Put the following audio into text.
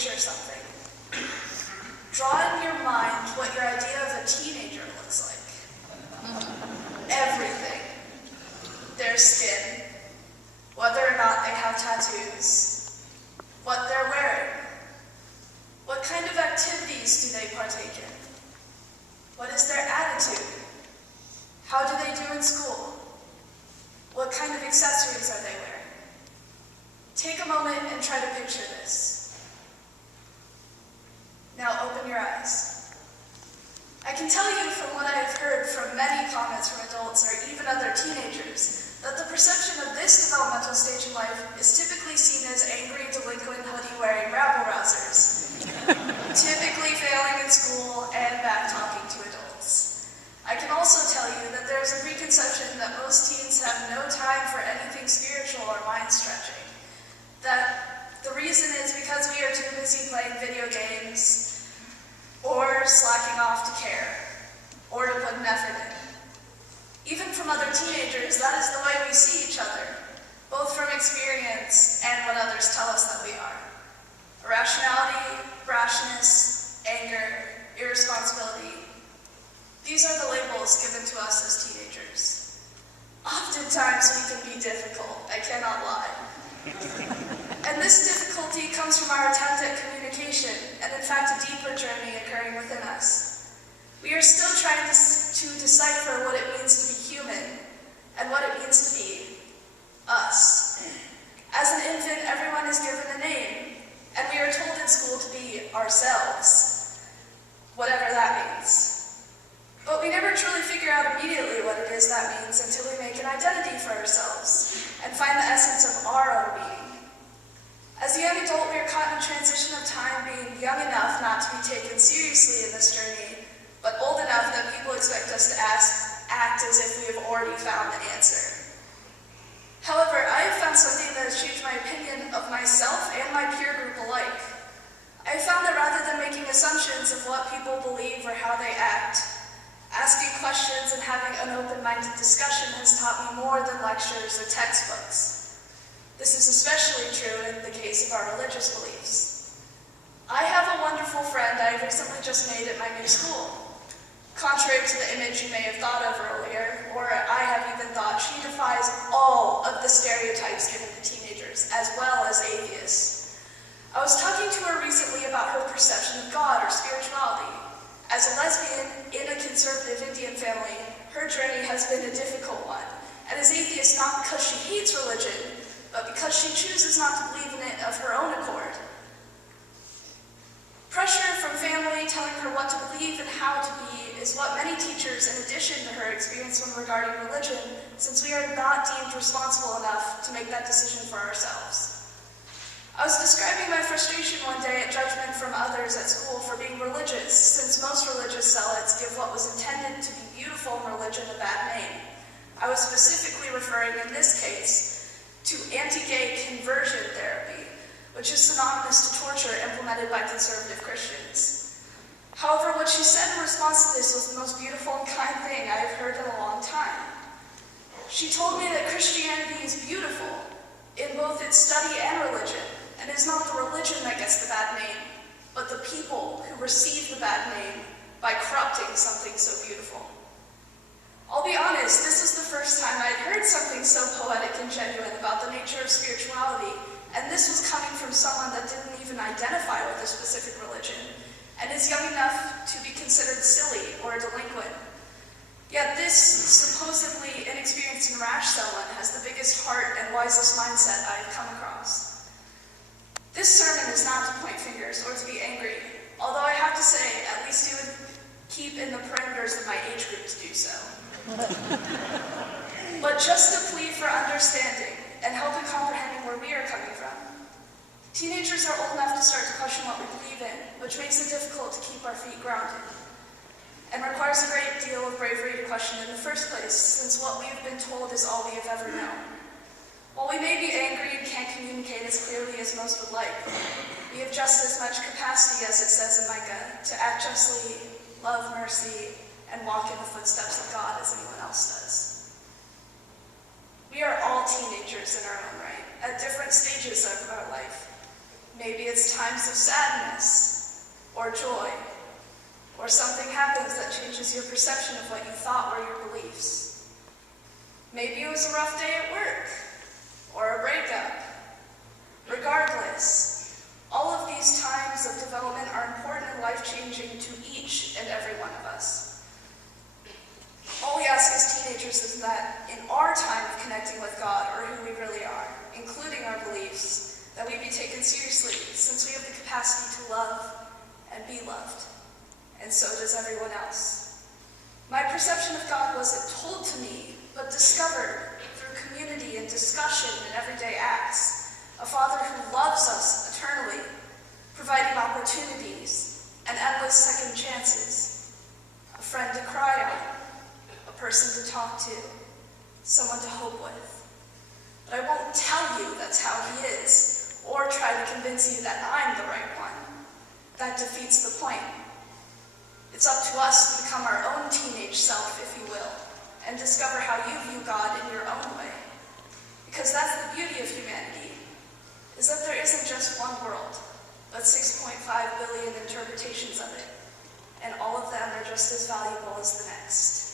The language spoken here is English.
picture something. Draw in your mind what your idea of a teenager looks like. Everything. Their skin, whether or not they have tattoos, what they're wearing, what kind of activities do they partake in, what is their attitude, how do they do in school, what kind of accessories are they wearing. Take a moment and try to picture this. Now open your eyes. I can tell you from what I've heard from many comments from adults or even other teenagers that the perception of this developmental stage in life is typically seen as angry, delinquent, hoodie-wearing rabble-rousers, typically failing in school and back-talking to adults. I can also tell you that there is a preconception that most teens have no time for anything spiritual or mind-stretching. That the reason is because we are too busy playing video games, or slacking off to care, or to put an effort in. Even from other teenagers, that is the way we see each other, both from experience and what others tell us that we are. Irrationality, brashness, anger, irresponsibility. These are the labels given to us as teenagers. Oftentimes we can be difficult, I cannot lie. And this difficulty comes from our attempt at communication, and in fact a deeper journey occurring within us. We are still trying to decipher what it means to be human, and what it means to be us. As an infant, everyone is given a name, and we are told in school to be ourselves, whatever that means. But we never truly figure out immediately what it is that means until we make an identity for ourselves, and find the essence of our own being. As a young adult, we are caught in a transition of time being young enough not to be taken seriously in this journey, but old enough that people expect us to act as if we have already found the answer. However, I have found something that has changed my opinion of myself and my peer group alike. I have found that rather than making assumptions of what people believe or how they act, asking questions and having an open-minded discussion has taught me more than lectures or textbooks. This is especially true in the case of our religious beliefs. I have a wonderful friend I have recently just made at my new school. Contrary to the image you may have thought of earlier, or I have even thought, she defies all of the stereotypes given to teenagers, as well as atheists. I was talking to her recently about her perception of God or spirituality. As a lesbian in a conservative Indian family, her journey has been a difficult one. And as atheist, not because she hates religion, but because she chooses not to believe in it of her own accord. Pressure from family telling her what to believe and how to be is what many teachers, in addition to her, experience when regarding religion, since we are not deemed responsible enough to make that decision for ourselves. I was describing my frustration one day at judgment from others at school for being religious, since most religious zealots give what was intended to be beautiful in religion a bad name. I was specifically referring, in this case, to anti-gay conversion therapy, which is synonymous to torture implemented by conservative Christians. However, what she said in response to this was the most beautiful and kind thing I have heard in a long time. She told me that Christianity is beautiful in both its study and religion, and it is not the religion that gets the bad name, but the people who receive the bad name by corrupting something so beautiful. I'll be honest, this was the first time I'd heard something so poetic and genuine about the nature of spirituality, and this was coming from someone that didn't even identify with a specific religion, and is young enough to be considered silly or a delinquent. Yet this supposedly inexperienced and rash someone has the biggest heart and wisest mindset I've come across. This sermon is not to point fingers or to be angry, although I have to say, at least it would keep in the parameters of my age group to do so. But just a plea for understanding and help in comprehending where we are coming from. Teenagers are old enough to start to question what we believe in, which makes it difficult to keep our feet grounded, and requires a great deal of bravery to question in the first place, since what we have been told is all we have ever known. While we may be angry and can't communicate as clearly as most would like, we have just as much capacity, as it says in Micah, to act justly, love mercy, and walk in the footsteps of God as anyone else does. We are all teenagers in our own right, at different stages of our life. Maybe it's times of sadness or joy, or something happens that changes your perception of what you thought were your beliefs. Maybe it was a rough day at work, or a breakup. Regardless, all of these times of development are important and life-changing to each and every one of us. All we ask as teenagers is that in our time of connecting with God, or who we really are, including our beliefs, that we be taken seriously, since we have the capacity to love and be loved, and so does everyone else. My perception of God wasn't told to me, but discovered through community and discussion and everyday acts. A Father who loves us eternally, providing opportunities and endless second chances. A friend to cry on, a person to talk to, someone to hope with. But I won't tell you that's how he is, or try to convince you that I'm the right one. That defeats the point. It's up to us to become our own teenage self, if you will, and discover how you view God in your own way. Because that's the beauty of humanity, is that there isn't just one world, but 6.5 billion interpretations of it, and all of them are just as valuable as the next.